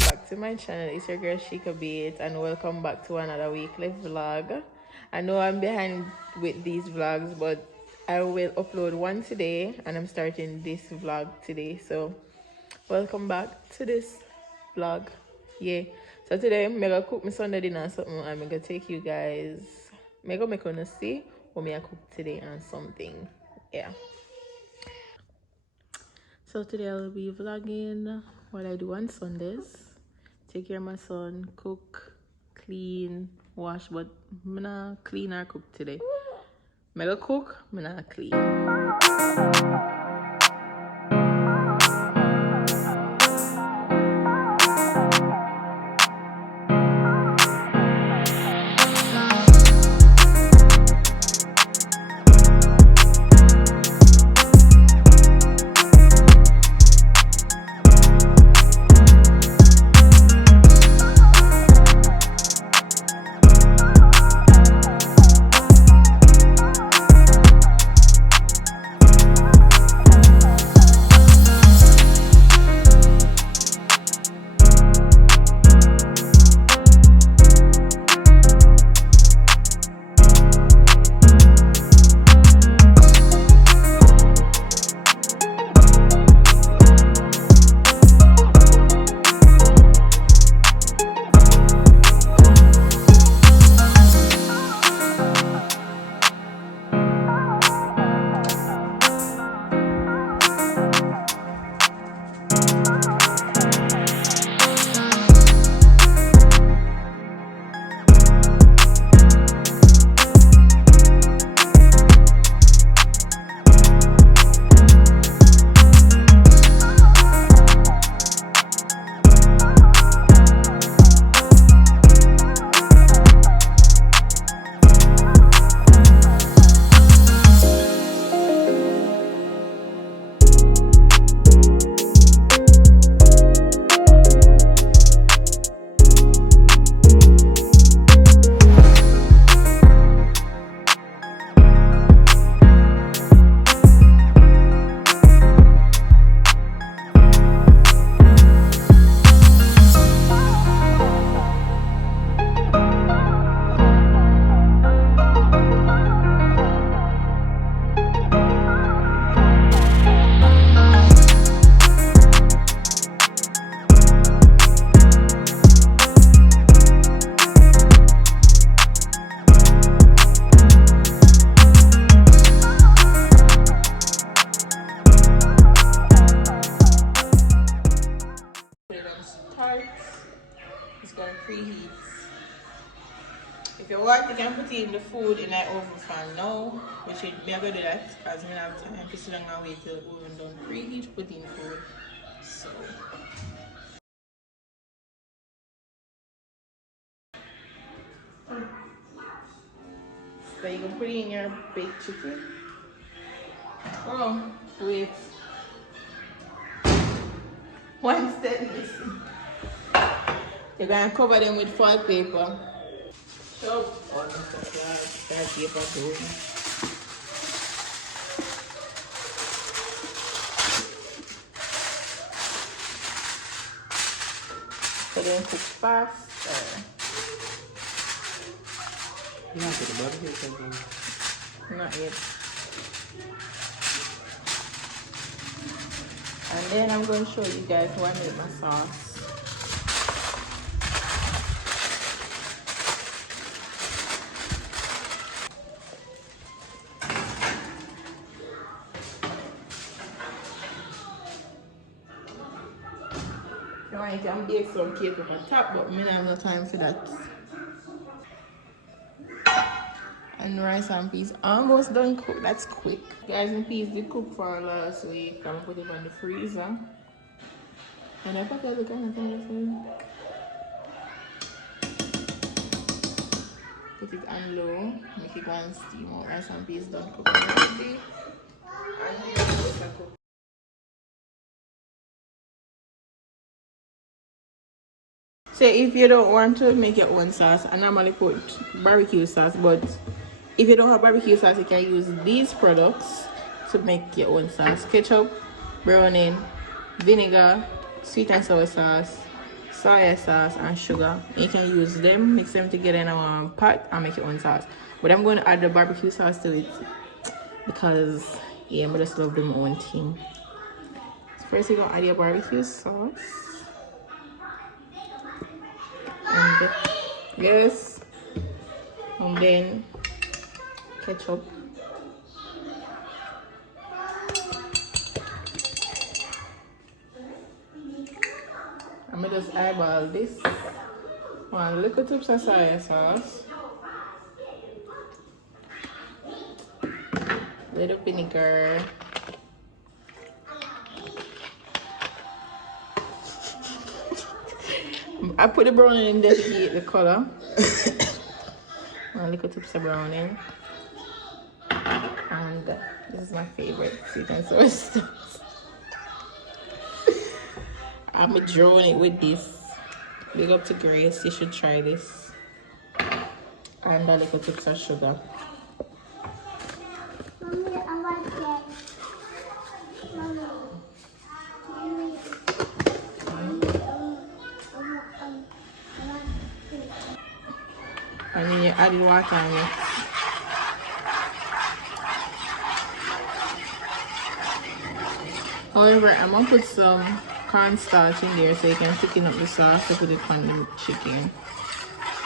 back to my channel. It's your girl Sheka and welcome back to another weekly vlog. I know I'm behind with these vlogs, but I will upload one today and I'm starting this vlog today. So welcome back to this vlog. Yeah. So today I'm gonna cook my Sunday dinner or something and I'm gonna take you guys. I'm gonna make you see what I cook today and something. Yeah. So today I will be vlogging what I do on Sundays. Take care of my son, cook, clean, wash, but I'm not clean or cook today. I'm gonna cook, I'm not clean. It's gonna preheat. If you want, you can put in the food in the oven fan now, which me I gonna do that because I don't have time to sit down and wait till the oven done preheat, put in food. So you can put in your baked chicken. Oh, wait. One step missing. You're gonna cover them with foil paper. So, paper too. So then cook fast. Yeah, but the barbecue something. Not yet. And then I'm going to show you guys how I made my sauce. You want, you can bake some cake up on top, but I don't have no time for that. And rice and peas almost done cook. That's quick. Guys, and peas did cook for last week. I'm gonna put it in the freezer. And I put the kind of thing. Put it on low. Make it go and steam out. Rice and peas done cook already. And then cook. So if you don't want to make your own sauce, I normally put barbecue sauce, but if you don't have barbecue sauce, you can use these products to make your own sauce. Ketchup, browning, vinegar, sweet and sour sauce, soy sauce, and sugar. You can use them, mix them together in a pot, and make your own sauce. But I'm going to add the barbecue sauce to it because yeah, I just love them own thing. So first, you're gonna add your barbecue sauce, and yes, and then ketchup. I'm gonna just eyeball this. One little tubs of soy sauce, little vinegar, I put the browning in there to get the color. One little tubs of browning, and this is my favorite sweet and sour sauce. I'm gonna drown it with this. Big up to Grace, you should try this. And a little tubs of sugar. Mommy, I want that. Mommy. And then you add the water on it. However, I'm gonna put some cornstarch in there so you can thicken up the sauce to put it on the chicken.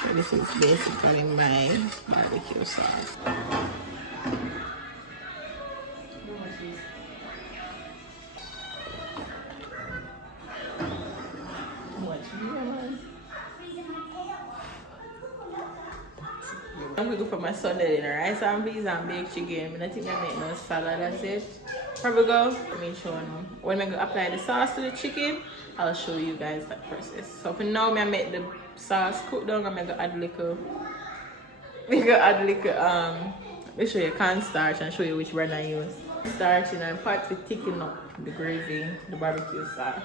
So this is basically my barbecue sauce. I'm gonna go for my Sunday dinner, rice and peas and baked chicken. I don't think I make no salad, that's it. Here we go. Let me show you. When I'm gonna apply the sauce to the chicken, I'll show you guys that process. So for now, I make the sauce cook down. I'm gonna add let me show you cornstarch and show you which brand I use. Starch in a pot to thicken up the gravy, the barbecue sauce.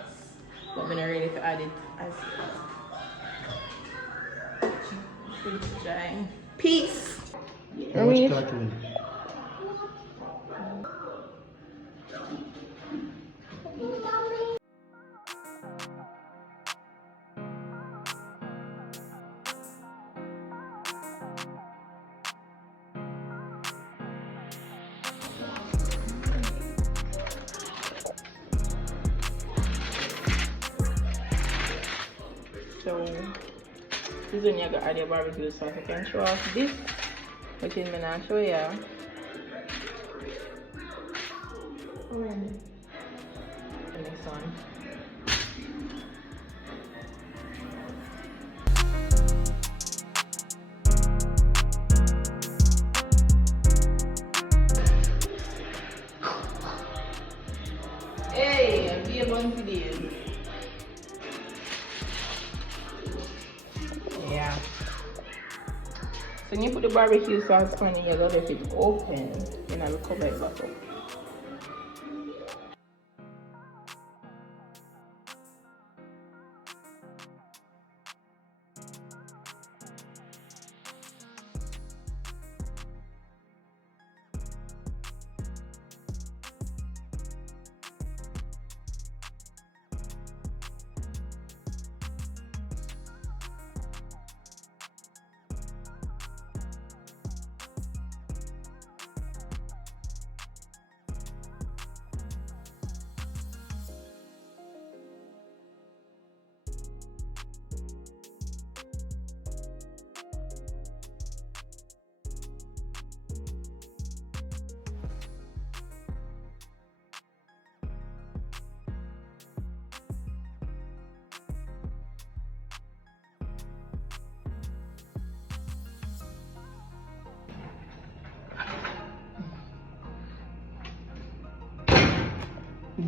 But I'm not ready to add it as yet. Peace. How much cartoon? So this is when you gotta add your barbecue sauce. I can show off this, but I'm not show you. The next one. Hey, be a bun for this. Yeah. So when you put the barbecue sauce on it, you gotta let it open. Then I will cover it back up.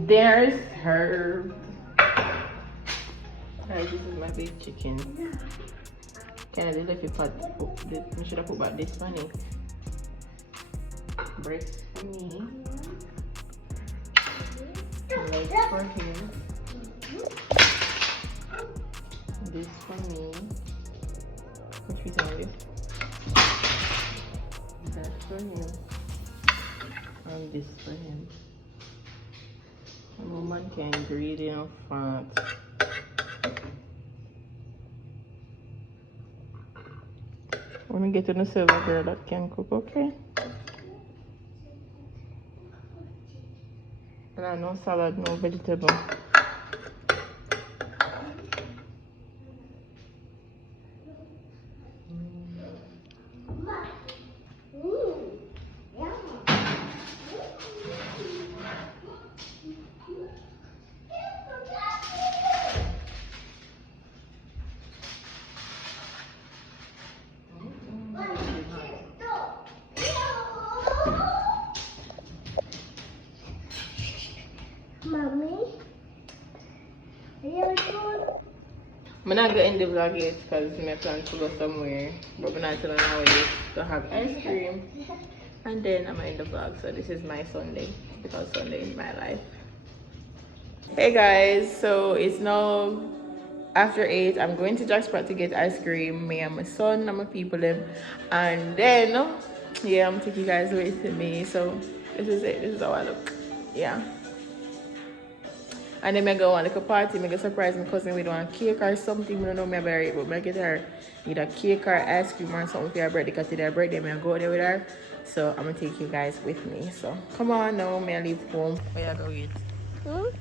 There's her. Alright, this is my big chicken. Can I do like a pot? I should have put back this one in. Breast for me. Legs for him. This for me. Which piece are this? That for him. And this for him. A moment can ingredient fat. When we get to the silver girl that can cook, okay? And no salad, no vegetable. Mommy, you're good. I'm not going to the vlog yet because my plan to go somewhere. But I'm not telling how it is to have ice cream. And then I'm in the vlog. So this is my Sunday because Sunday is my life. Hey guys, so it's now after 8. I'm going to Jackspot to get ice cream. Me and my son and my people them. And then yeah, I'm taking you guys with me. So this is it. This is how I look. Yeah. And then I go on like a party, I go surprise my cousin with one cake or something. I don't know me about it, but I get her either cake or ice cream or something for her birthday because it's her birthday. I go there with her. So I'm gonna take you guys with me. So come on now, me I leave home. Where you go eat?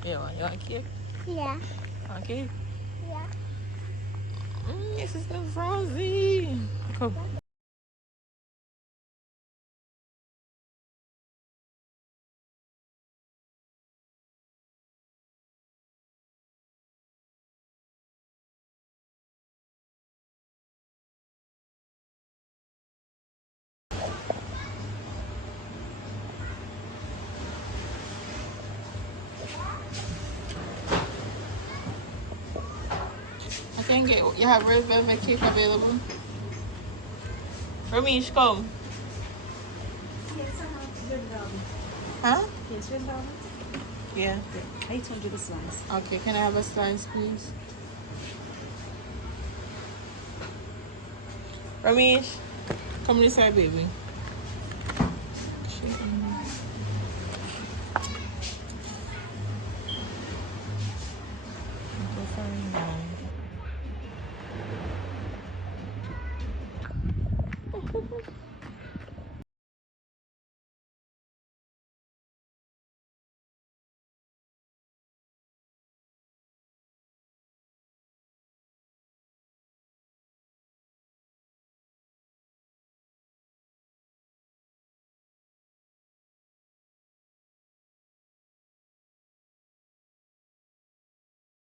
You want cake? Yeah. Okay. Yeah. This is the Rosie. Come. I can get you have red velvet cake available. Ramesh, come. Huh? Yes, $10. Yeah. 800 a slice. Okay, can I have a slice, please? Ramesh, come this side, baby. Chicken.